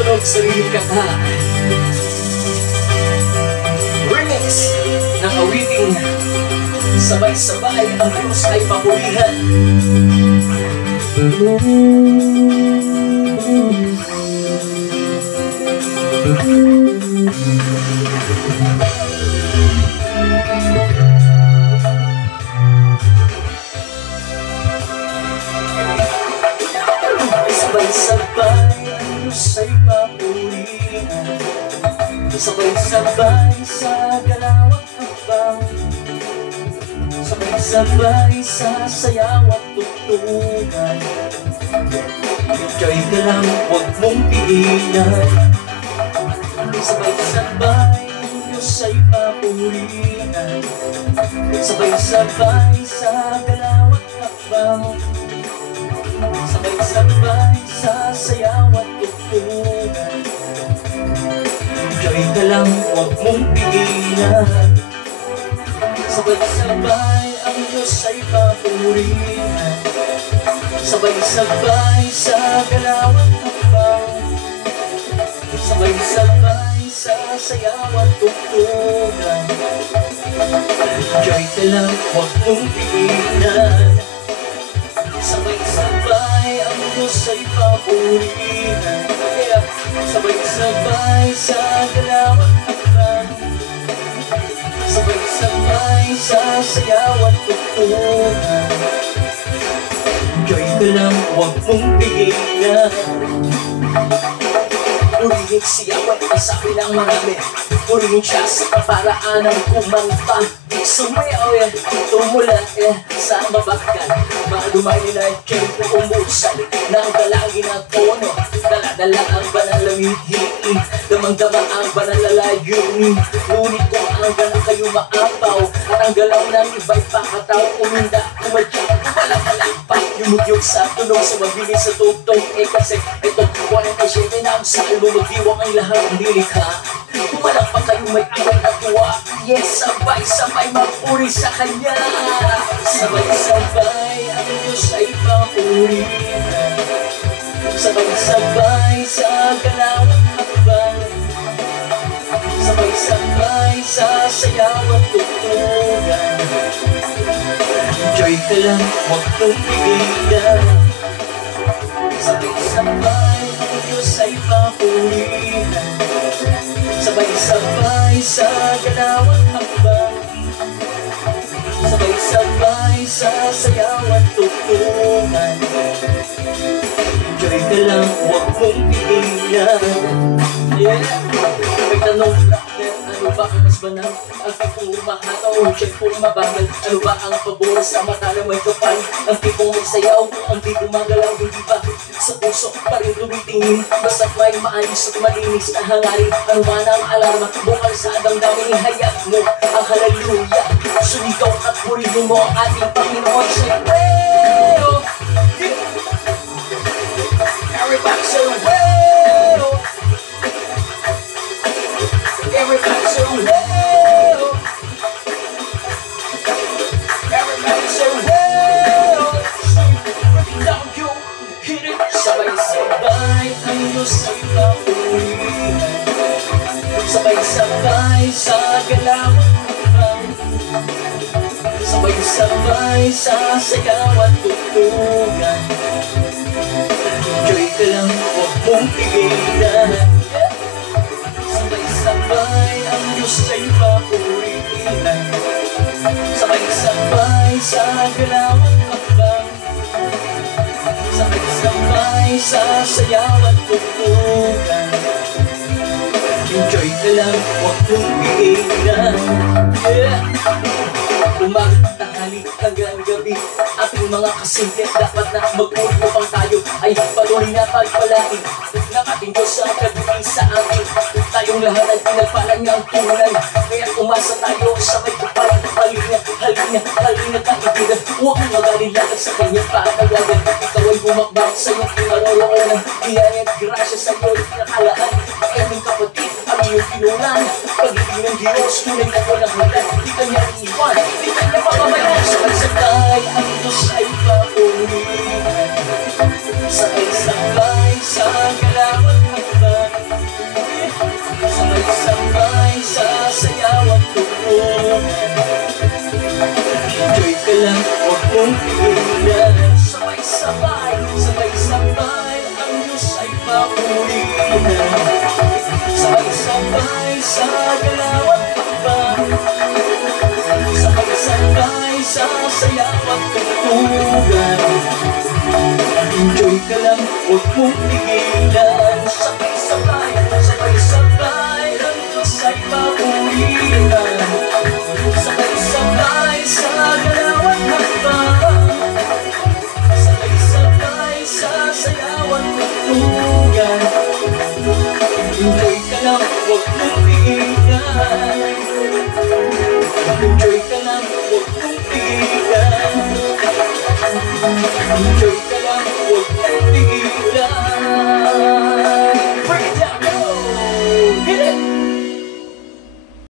tunog sa lilikata. Remix ng awiting Sabay-sabay ang Diyos ay papurihan. Sabay-sabay ang Diyos ay papurihan. Sabay-sabay sa galaw at habang, sabay-sabay sa sayaw at tugtugan. Enjoy ka lang, huwag mong pigilan. Sabay-sabay ang Diyos ay papurihan. Sabay-sabay sa galaw at habang, sabay-sabay sa sayaw at tugtugan. Enjoy ka lang, huwag mong pigilan. Sabay-sabay ang Diyos ay papurihan. Sabay-sabay sa galaw at habang, sabay-sabay sa sayaw at tugtugan. Enjoy ka lang, huwag mong pigilan. Sabay-sabay ang Diyos ay papurihan. Sabay-sabay sa galaw at habang, sabay-sabay sa sayaw at tugtugan. Enjoy ka lang, huwag mong pigilan. Purihin siya, ang sabi ng marami. Purihin siya sa kaparaan ng kumanta. Sumayaw tumula sa mabagal. Malumay nila tiyempo umusal ng dalangin at tono. Dala-dala ang banal na mithiin, damang-dama ang banal na layunin. Ngunit kung ang ganang kayo maapaw at ang galaw ng iba'y pakataw, uminda, kumadya, kumalapalakpak. Yumugyog sa tunog sa mabilis sa tugtog. Kasi ito, 47 na ang salmo, magdiwang ang lahat ng nilikha. Pumalakpak kayo may away at tuwa. Yes, sabay-sabay magpuri sa Kanya. Sabay-sabay ang Diyos ay papurihan. Sabay-sabay sa galaw at habang, sabay-sabay sa sayaw at tugtugan. Enjoy ka lang, huwag mong pigilan. Sabay-sabay ang Diyos ay papurihan. Sabay-sabay sa galaw at habang, sabay-sabay sa sayaw at tugtugan. Enjoy ka lang, huwag mong pigilan. Yeah! May tanong, ano ba ang mas banal? Ang tipong umahataw o tipong mabagal? Ano ba ang pabor sa mata na may kapal? Ang tipong may sayaw, ang tipong magalaw, hindi ba sa puso pa rin tumitingin? Basta't may maayos at malinis na hangarin. Ano man ang alarma, bukal sa damdamin, ihayag mo ang hallelujah. Sumigaw at purihin mo ang ating Panginoon. Say, well, everybody say, well, everybody say, well, everybody say, well. Now you hit it. Sabay-sabay ang Diyos ay papurihan. Sabay-sabay sa galaw at habang, sabay-sabay sa sayaw at tugtugan. Enjoy ka lang, huwag mong pigilan. Sabay-sabay ang Diyos ay papurihan. Sabay-sabay sa galaw at habang, sabay-sabay sa sayaw at tugtugan. Enjoy ka lang, huwag mong pigilan. Yeah! Umaga, tanghali, hanggang gabi, ating mga kasimple dapat na magpuri upang tayo ay patuloy na pagpalain ng ating Diyos ang kagbigay sa atin. Tayong lahat ay pinagpala niya ang tunay, kaya umasa tayo sa may kapal. Halina, halina, halina kaibigan, huwag mong magalilagad sa kanyang panawagan. Ikaw ay bumakbak sa iyong kinaroroonan, biyaya at grasya sa iyong pinakalaan. Aming kapatid, ang iyong pinunan, pag-ibig ng Diyos, tunay na walang hanggan. Di kanya iiwan, di kanya mapamayan. Sabay-sabay ang Diyos ay papurihan. Sabay-sabay sa galaw at habang, sabay-sabay sa sayaw at tugtugan. Enjoy ka lang, huwag mong pigilan. Sabay-sabay, sabay-sabay, ang Diyos ay papurihan. Sabay-sabay sa galaw at hakbang. Sabay-sabay sa sayaw at tugtugan. Enjoy ka lang, huwag mong pigilan. Sabay-sabay, sabay-sabay, ang Diyos ay papurihan. Sabay-sabay sa galaw at hakbang. Sabay-sabay sa sayaw at tugtugan. Enjoy ka lang, huwag mong pigilan. Enjoy ka lang, huwag mong pigilan. Enjoy ka lang, huwag